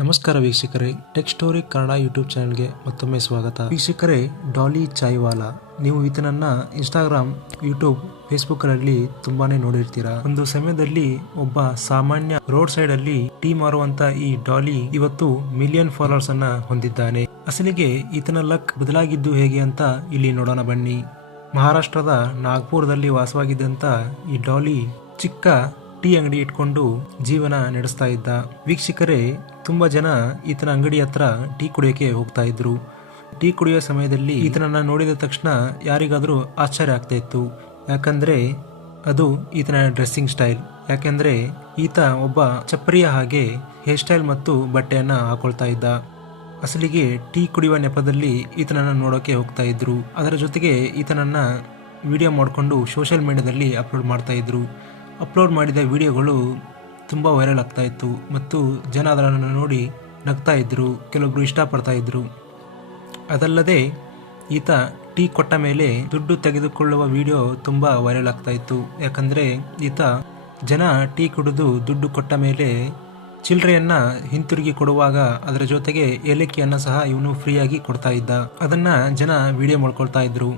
ನಮಸ್ಕಾರ ವೀಕ್ಷಕರೇ, tech story Kannada YouTube ಚಾನೆಲ್ಗೆ ಮತ್ತೊಮ್ಮೆ ಸ್ವಾಗತ. ವೀಕ್ಷಕರೇ, ಡಾಲಿ ಚಾಯ್ವಾಲಾ, ನೀವು ಈತನನ್ನ ಇನ್ಸ್ಟಾಗ್ರಾಮ್, ಯೂಟ್ಯೂಬ್, ಫೇಸ್ಬುಕ್ ಗಳಲ್ಲಿ ತುಂಬಾನೇ ನೋಡಿರ್ತೀರಾ. ಒಂದು ಸಮಯದಲ್ಲಿ ಒಬ್ಬ ಸಾಮಾನ್ಯ ರೋಡ್ ಸೈಡ್ ಅಲ್ಲಿ ಟೀ ಮಾರುವಂತ ಈ ಡಾಲಿ ಇವತ್ತು ಮಿಲಿಯನ್ ಫಾಲೋವರ್ಸ್ ಅನ್ನ ಹೊಂದಿದ್ದಾನೆ. ಅಸಲಿಗೆ ಈತನ ಲಕ್ ಬದಲಾಗಿದ್ದು ಹೇಗೆ ಅಂತ ಇಲ್ಲಿ ನೋಡೋಣ ಬನ್ನಿ. ಮಹಾರಾಷ್ಟ್ರದ ನಾಗ್ಪುರದಲ್ಲಿ ವಾಸವಾಗಿದ್ದಂತ ಈ ಡಾಲಿ ಚಿಕ್ಕ ಟೀ ಅಂಗಡಿ ಇಟ್ಕೊಂಡು ಜೀವನ ನಡೆಸ್ತಾ ಇದ್ದ. ವೀಕ್ಷಕರೇ, ತುಂಬಾ ಜನ ಈತನ ಅಂಗಡಿ ಹತ್ರ ಟೀ ಕುಡಿಯೋಕೆ ಹೋಗ್ತಾ ಇದ್ರು. ಟೀ ಕುಡಿಯೋ ಸಮಯದಲ್ಲಿ ಈತನನ್ನ ನೋಡಿದ ತಕ್ಷಣ ಯಾರಿಗಾದ್ರೂ ಆಶ್ಚರ್ಯ ಆಗ್ತಾ ಇತ್ತು. ಯಾಕಂದ್ರೆ ಅದು ಈತನ ಡ್ರೆಸ್ಸಿಂಗ್ ಸ್ಟೈಲ್. ಯಾಕಂದ್ರೆ ಈತ ಒಬ್ಬ ಚಪ್ಪರಿಯ ಹಾಗೆ ಹೇರ್ ಸ್ಟೈಲ್ ಮತ್ತು ಬಟ್ಟೆಯನ್ನ ಹಾಕೊಳ್ತಾ ಇದ್ದ. ಅಸಲಿಗೆ ಟೀ ಕುಡಿಯುವ ನೆಪದಲ್ಲಿ ಈತನನ್ನ ನೋಡೋಕೆ ಹೋಗ್ತಾ ಇದ್ರು. ಅದರ ಜೊತೆಗೆ ಈತನನ್ನ ವಿಡಿಯೋ ಮಾಡಿಕೊಂಡು ಸೋಷಿಯಲ್ ಮೀಡಿಯಾದಲ್ಲಿ ಅಪ್ಲೋಡ್ ಮಾಡ್ತಾ ಇದ್ರು. ಅಪ್ಲೋಡ್ ಮಾಡಿದ ವಿಡಿಯೋಗಳು ತುಂಬ ವೈರಲ್ ಆಗ್ತಾ ಇತ್ತು ಮತ್ತು ಜನ ಅದನ್ನು ನೋಡಿ ನಗ್ತಾ ಇದ್ರು, ಕೆಲವೊಬ್ರು ಇಷ್ಟಪಡ್ತಾ ಇದ್ರು. ಅದಲ್ಲದೆ ಈತ ಟೀ ಕೊಟ್ಟ ಮೇಲೆ ದುಡ್ಡು ತೆಗೆದುಕೊಳ್ಳುವ ವಿಡಿಯೋ ತುಂಬ ವೈರಲ್ ಆಗ್ತಾ ಇತ್ತು. ಯಾಕಂದರೆ ಈತ ಜನ ಟೀ ಕುಡಿದು ದುಡ್ಡು ಕೊಟ್ಟ ಮೇಲೆ ಚಿಲ್ಲರೆಯನ್ನ ಹಿಂತಿರುಗಿ ಕೊಡುವಾಗ ಅದರ ಜೊತೆಗೆ ಏಲಕ್ಕಿಯನ್ನು ಸಹ ಇವನು ಫ್ರೀಯಾಗಿ ಕೊಡ್ತಾ ಇದ್ದ. ಅದನ್ನ ಜನ ವಿಡಿಯೋ ಮಾಡ್ಕೊಳ್ತಾ ಇದ್ರು.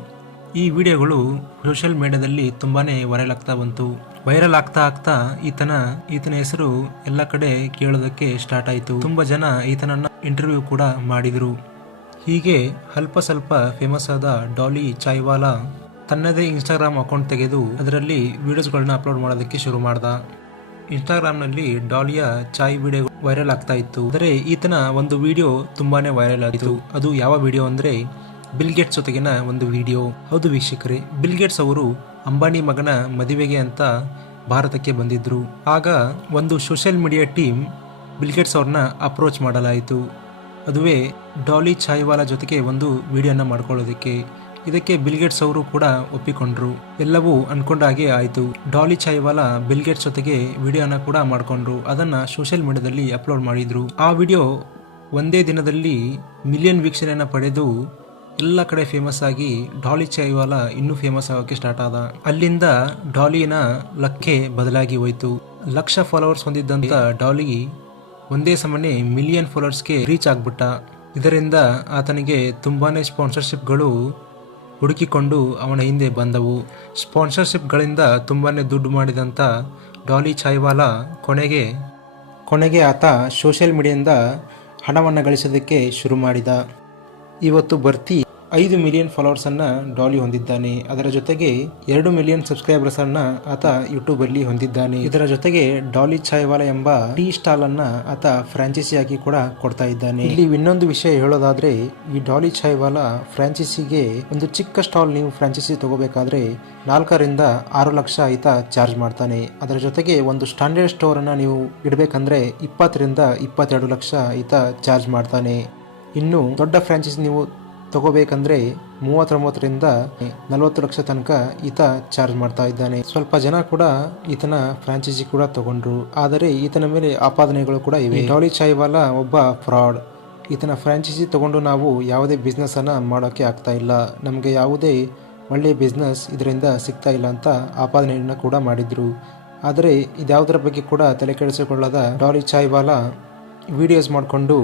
ಈ ವಿಡಿಯೋಗಳು ಸೋಷಿಯಲ್ ಮೀಡಿಯಾದಲ್ಲಿ ತುಂಬಾನೇ ವೈರಲ್ ಆಗ್ತಾ ಬಂತು. ವೈರಲ್ ಆಗ್ತಾ ಆಗ್ತಾ ಈತನ ಹೆಸರು ಎಲ್ಲ ಕಡೆ ಕೇಳೋದಕ್ಕೆ ಸ್ಟಾರ್ಟ್ ಆಯಿತು. ತುಂಬಾ ಜನ ಈತನನ್ನ ಇಂಟರ್ವ್ಯೂ ಕೂಡ ಮಾಡಿದ್ರು. ಹೀಗೆ ಅಲ್ಪ ಸ್ವಲ್ಪ ಫೇಮಸ್ ಆದ ಡಾಲಿ ಚಾಯ್ವಾಲಾ ತನ್ನದೇ ಇನ್ಸ್ಟಾಗ್ರಾಮ್ ಅಕೌಂಟ್ ತೆಗೆದು ಅದರಲ್ಲಿ ವಿಡಿಯೋಸ್ಗಳನ್ನ ಅಪ್ಲೋಡ್ ಮಾಡೋದಕ್ಕೆ ಶುರು ಮಾಡ್ದ. ಇನ್ಸ್ಟಾಗ್ರಾಮ್ನಲ್ಲಿ ಡಾಲಿಯ ಚಾಯ್ ವಿಡಿಯೋ ವೈರಲ್ ಆಗ್ತಾ ಇತ್ತು. ಆದರೆ ಈತನ ಒಂದು ವಿಡಿಯೋ ತುಂಬಾನೇ ವೈರಲ್ ಆಯಿತು. ಅದು ಯಾವ ವಿಡಿಯೋ ಅಂದ್ರೆ ಬಿಲ್ ಗೇಟ್ಸ್ ಜೊತೆಗಿನ ಒಂದು ವಿಡಿಯೋ. ಹೌದು ವೀಕ್ಷಕರೇ, ಬಿಲ್ ಗೇಟ್ಸ್ ಅವರು ಅಂಬಾನಿ ಮಗನ ಮದುವೆಗೆ ಅಂತ ಭಾರತಕ್ಕೆ ಬಂದಿದ್ರು. ಆಗ ಒಂದು social media team bill Gates ಅವ್ರನ್ನ ಅಪ್ರೋಚ್ ಮಾಡಲಾಯಿತು. ಅದುವೇ ಡಾಲಿ ಚಾಯ್ವಾಲಾ ಜೊತೆಗೆ ಒಂದು ವಿಡಿಯೋನ ಮಾಡ್ಕೊಳ್ಳೋದಕ್ಕೆ. ಇದಕ್ಕೆ ಬಿಲ್ ಗೇಟ್ಸ್ ಅವರು ಕೂಡ ಒಪ್ಪಿಕೊಂಡ್ರು. ಎಲ್ಲವೂ ಅನ್ಕೊಂಡ ಹಾಗೆ ಆಯಿತು. ಡಾಲಿ ಚಾಯ್ವಾಲಾ ಬಿಲ್ ಗೇಟ್ಸ್ ಜೊತೆಗೆ ವಿಡಿಯೋನ ಕೂಡ ಮಾಡ್ಕೊಂಡ್ರು. ಅದನ್ನ ಸೋಷಿಯಲ್ ಮೀಡಿಯಾದಲ್ಲಿ ಅಪ್ಲೋಡ್ ಮಾಡಿದ್ರು. ಆ ವಿಡಿಯೋ ಒಂದೇ ದಿನದಲ್ಲಿ ಮಿಲಿಯನ್ ವೀಕ್ಷಣೆಯನ್ನ ಪಡೆದು ಎಲ್ಲ ಕಡೆ ಫೇಮಸ್ ಆಗಿ ಡಾಲಿ ಚಾಯ್ವಾಲಾ ಇನ್ನೂ ಫೇಮಸ್ ಆಗೋಕೆ ಸ್ಟಾರ್ಟ್ ಆದ. ಅಲ್ಲಿಂದ ಡಾಲಿನ ಲಕ್ಕೆ ಬದಲಾಗಿ ಹೋಯ್ತು. ಲಕ್ಷ ಫಾಲೋವರ್ಸ್ ಹೊಂದಿದ್ದಂತ ಡಾಲಿ ಒಂದೇ ಸಮನೆ ಮಿಲಿಯನ್ ಫಾಲೋವರ್ಸ್ಗೆ ರೀಚ್ ಆಗ್ಬಿಟ್ಟ. ಇದರಿಂದ ಆತನಿಗೆ ತುಂಬಾನೇ ಸ್ಪಾನ್ಸರ್ಶಿಪ್ಗಳು ಹುಡುಕಿಕೊಂಡು ಅವನ ಹಿಂದೆ ಬಂದವು. ಸ್ಪಾನ್ಸರ್ಶಿಪ್ಗಳಿಂದ ತುಂಬಾನೇ ದುಡ್ಡು ಮಾಡಿದಂತ ಡಾಲಿ ಚಾಯ್ವಾಲಾ ಕೊನೆಗೆ ಆತ ಸೋಷಿಯಲ್ ಮೀಡಿಯಾದಿಂದ ಹಣವನ್ನು ಗಳಿಸೋದಕ್ಕೆ ಶುರು ಮಾಡಿದ. ಇವತ್ತು ಬರ್ತಿ 5 ಮಿಲಿಯನ್ ಫಾಲೋವರ್ಸ್ ಅನ್ನ ಡಾಲಿ ಹೊಂದಿದ್ದಾನೆ. ಅದರ ಜೊತೆಗೆ 2 ಮಿಲಿಯನ್ ಸಬ್ಸ್ಕ್ರೈಬರ್ಸ್ ಅನ್ನ ಆತ ಯೂಟ್ಯೂಬ್ ಅಲ್ಲಿ ಹೊಂದಿದ್ದಾನೆ. ಇದರ ಜೊತೆಗೆ ಡಾಲಿ ಚಾಯ್ವಾಲಾ ಎಂಬ ಟೀ ಸ್ಟಾಲ್ ಅನ್ನ ಆತ ಫ್ರಾಂಚೈಸಿಯಾಗಿ ಕೂಡ ಕೊಡ್ತಾ ಇದ್ದಾನೆ. ಇಲ್ಲಿ ಇನ್ನೊಂದು ವಿಷಯ ಹೇಳೋದಾದ್ರೆ, ಈ ಡಾಲಿ ಚಾಯ್ವಾಲಾ ಫ್ರಾಂಚೈಸಿಗೆ ಒಂದು ಚಿಕ್ಕ ಸ್ಟಾಲ್ ನೀವು ಫ್ರಾಂಚೈಸಿ ತಗೋಬೇಕಾದ್ರೆ 4 ರಿಂದ 6 ಲಕ್ಷ ಈತ ಚಾರ್ಜ್ ಮಾಡ್ತಾನೆ. ಅದರ ಜೊತೆಗೆ ಒಂದು ಸ್ಟ್ಯಾಂಡರ್ಡ್ ಸ್ಟೋರ್ ಅನ್ನ ನೀವು ಇಡಬೇಕಂದ್ರೆ 20 ರಿಂದ 22 ಲಕ್ಷ ಈತ ಚಾರ್ಜ್ ಮಾಡ್ತಾನೆ. ಇನ್ನು ದೊಡ್ಡ ಫ್ರಾಂಚೈಸಿ ನೀವು ತಗೋಬೇಕಂದ್ರೆ 39 ರಿಂದ 40 ಲಕ್ಷ ತನಕ ಈತ ಚಾರ್ಜ್ ಮಾಡ್ತಾ ಇದ್ದಾನೆ. ಸ್ವಲ್ಪ ಜನ ಕೂಡ ಈತನ ಫ್ರಾಂಚೈಸಿ ಕೂಡ ತಗೊಂಡ್ರು. ಆದರೆ ಈತನ ಮೇಲೆ ಆಪಾದನೆಗಳು ಕೂಡ ಇವೆ. ಡಾಲಿ ಚಾಯ್ವಾಲಾ ಒಬ್ಬ ಫ್ರಾಡ್. ಈತನ ಫ್ರಾಂಚೈಸಿ ತಗೊಂಡು ನಾವು ಯಾವುದೇ ಬಿಸ್ನೆಸ್ ಅನ್ನ ಮಾಡೋಕೆ ಆಗ್ತಾ ಇಲ್ಲ, ನಮಗೆ ಯಾವುದೇ ಒಳ್ಳೆಯ ಬಿಸ್ನೆಸ್ ಇದರಿಂದ ಸಿಗ್ತಾ ಇಲ್ಲ ಅಂತ ಆಪಾದನೆಯನ್ನ ಕೂಡ ಮಾಡಿದ್ರು. ಆದರೆ ಇದ್ಯಾವುದರ ಬಗ್ಗೆ ಕೂಡ ತಲೆ ಕೆಡಿಸಿಕೊಳ್ಳದ ಡಾಲಿ ಚಾಯ್ವಾಲಾ ವಿಡಿಯೋಸ್ ಮಾಡಿಕೊಂಡು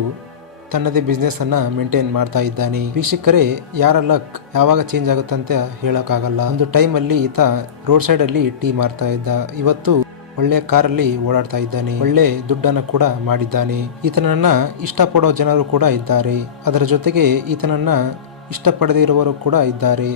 ತನ್ನದೇ ಬಿಸ್ನೆಸ್ ಅನ್ನ ಮೇಂಟೈನ್ ಮಾಡ್ತಾ ಇದ್ದಾನೆ. ವೀಕ್ಷಕರೇ, ಯಾರ ಲಕ್ ಯಾವಾಗ ಚೇಂಜ್ ಆಗುತ್ತಂತ ಹೇಳೋಕ್ಕಾಗಲ್ಲ. ಒಂದು ಟೈಮಲ್ಲಿ ಈತ ರೋಡ್ ಸೈಡ್ ಅಲ್ಲಿ ಟೀ ಮಾರ್ತಾ ಇದ್ದ. ಇವತ್ತು ಒಳ್ಳೆ ಕಾರಲ್ಲಿ ಓಡಾಡ್ತಾ ಇದ್ದಾನೆ. ಒಳ್ಳೆ ದುಡ್ಡನ್ನು ಕೂಡ ಮಾಡಿದ್ದಾನೆ. ಈತನನ್ನ ಇಷ್ಟಪಡೋ ಜನರು ಕೂಡ ಇದ್ದಾರೆ. ಅದರ ಜೊತೆಗೆ ಈತನನ್ನ ಇಷ್ಟಪಡದೇ ಇರುವವರು ಕೂಡ ಇದ್ದಾರೆ.